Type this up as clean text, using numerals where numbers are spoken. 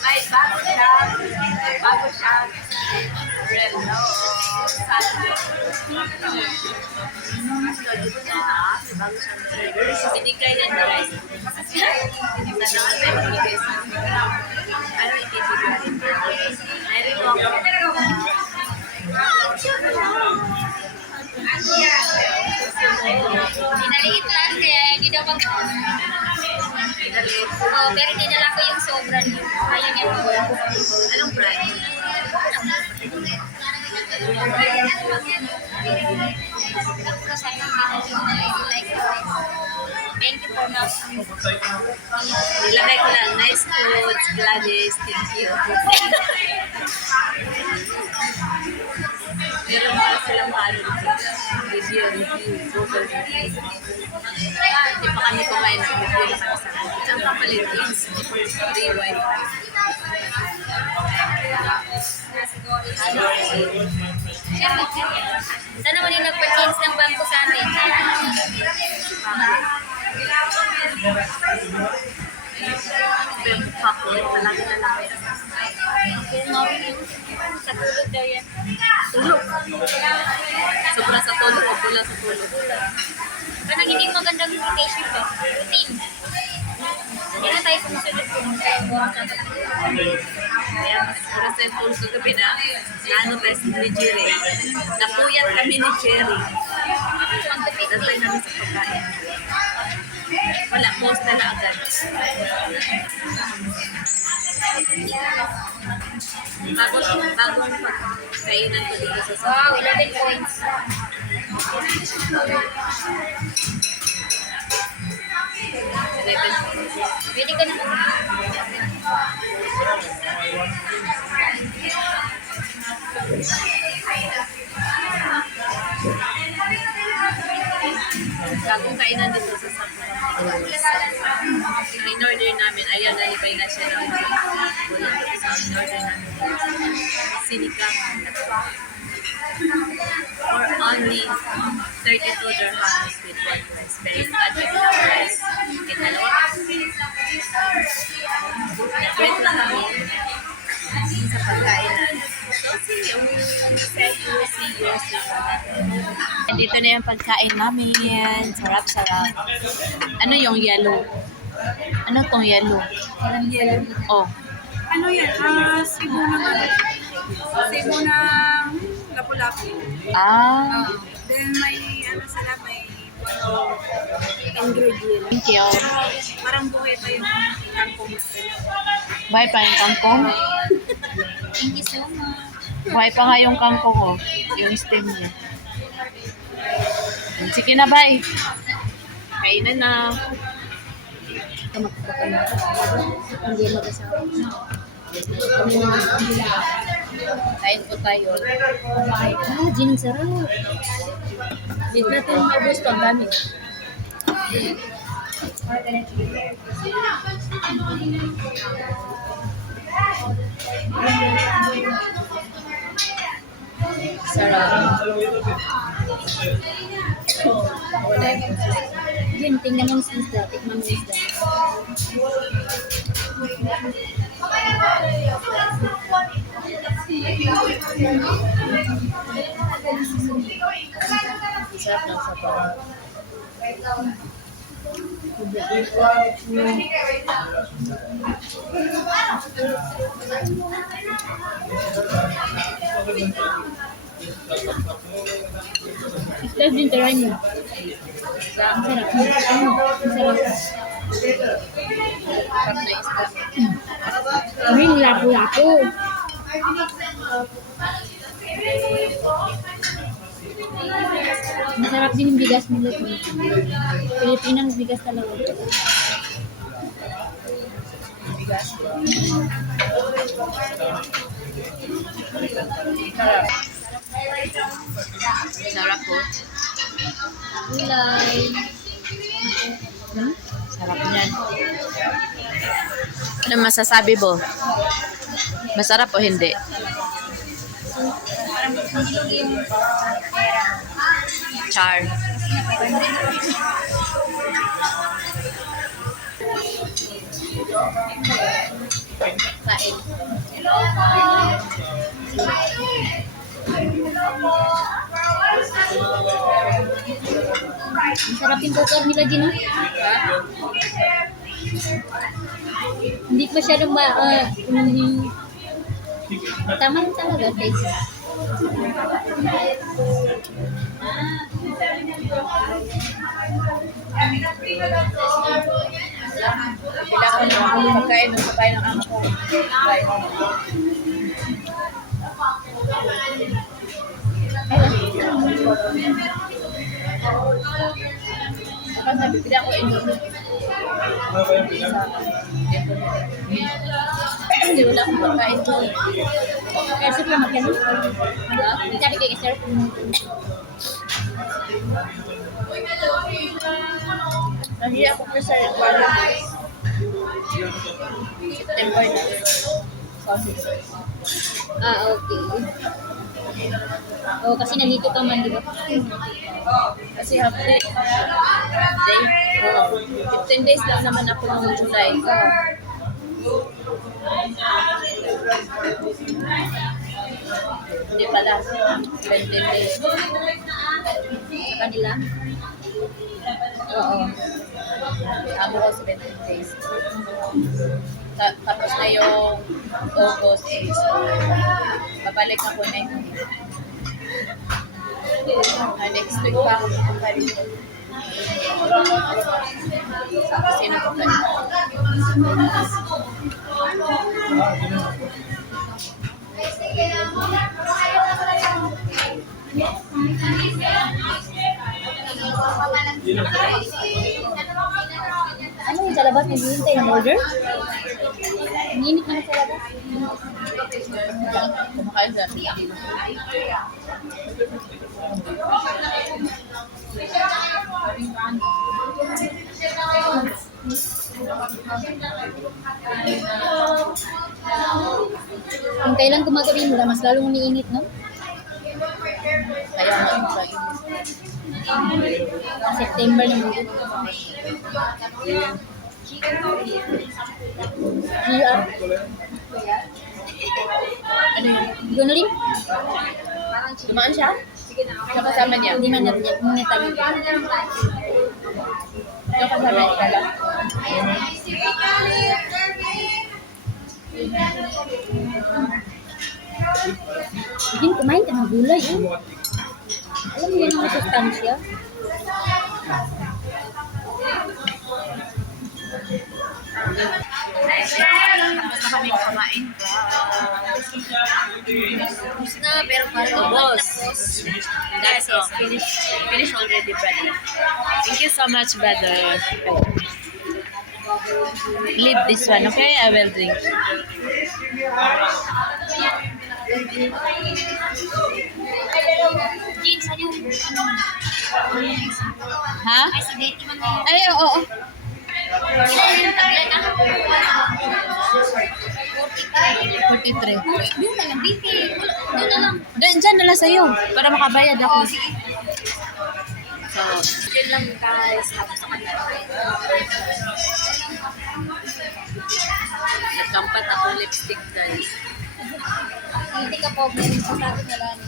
May bago siya, relo, binigay yan na guys. Sana tayo magbigay sa ano ibibigay? Meron ko Pinaliit lang kaya hindi daw mag... Oo, pero dinala ko yung sobra niyo. Kaya yung... anong brand? Thank you for now. Nilagay ko lang, nice foods, Gladys, thank you. Meron pa silang review, Google review. Hindi pa kami kumain ng review na para sa akin. Ang kapalit is free wifi. Sana naman yung nagpa-change ng bangko sa amin. Chocolate, malaki na lang. Sa tulog daw yan. Tulog. Sobra sa tulog o pula sa tulog. Parang hindi magandang rotation ba? Routine. Hindi na tayo sumusunod kung Kaya siguro sa phone ko gabi na test ni Jerry. Napuyat kami ni Jerry. Datay namin sa pagkain. Wala, post na agad. Bagong kainan ko dito sa wow, 11 points. Pwede ka na. Bagong kainan dito sa in-order namin. Ayaw na libay na siya ng in-order namin. Sinikang for only 32 dirhams with one rice. Very budget price. Dalawa. Nag-wait na kami sa pagkainan. So, see you. Dito na yung pagkain namin. Sarap-sarap. Ano yung yellow? Ano tong yellow? Parang yellow. Oh. Ano yan? Sibo ng lapu-lapu. Ah. Then may sila, may ingredient. Thank you. Parang buhay pa yung kangkong natin. Buhay pa yung kangkong? Thank you so much. Buhay pa nga yung kangkong ko. Yung stem niya. Sige na, bye. Kainan na. Hindi mag-asawa. Kain po tayo. Gining sarap. Dito natin maubos pag gamit. Sarap. Gin, tingnan mo sa isda. Tikman mo isda. Sarap ng sabaw. Isda din try mo. Ang sarap. Ang sarap. Sarap na isda. Ring lapu-lapu. Masarap din yung bigas nila. Pilipinang bigas talaga. Sarap. Sarap po. Gulay. Sarap niyan. Ano masasabi mo? Masarap o hindi? Parang hindi yung Char. kain. Ang sarap yung cooker nila din. Hindi pa siya tama rin talaga guys. Kailangan ko ng pagkain ng pagkain ng anak ko. Saka sabi, pila ko hindi wala akong pagkain ko. Kaya sir, magkano? Hindi sabi kayo sir. Nahiya ako pa sa wala. September na. Okay. Oh, kasi nandito ka man, di ba? Kasi half day. Day? Oo. 15 days lang naman ako ng July. Hindi pala. 20 days. Sa kanila. Oo. Amo ko 17 days. Tapos na yung August is babalik ako na yun. Next week pa ako makapalik. Sino ko pa? Ano yung sa labas? Naghihintay ng order? Ang init naman sa labas. Kumakain sa siya. Kung kailan gumagabi mo, mas lalong umiinit, no? Kaya nga sa inyo. September na mo. GR. Ano yun? Gano'n rin? Tumaan siya? Siya kasama niya? Hindi man natin yung tabi. Siya kasama niya pala. Hindi, kumain ka ng gulay, eh. Alam mo yan ang sustansya? Tapos na kami kumain. Tapos na, pero parang Boss. That's all. Finish already, brother. Thank you so much, brother. Leave this one, okay? I will drink. Jeans, ano yung... Ha? Ay, si Betty man na. Ay, oo. Ilan yung tablet, ah? 43. Doon na lang, Betty. Doon na lang. Diyan na lang sa'yo. Para makabayad ako. Oh, sige. So, Yun lang guys. Tapos sa kanila. nagkampat akong lipstick, guys. Hindi ka po, may masasabi na lang.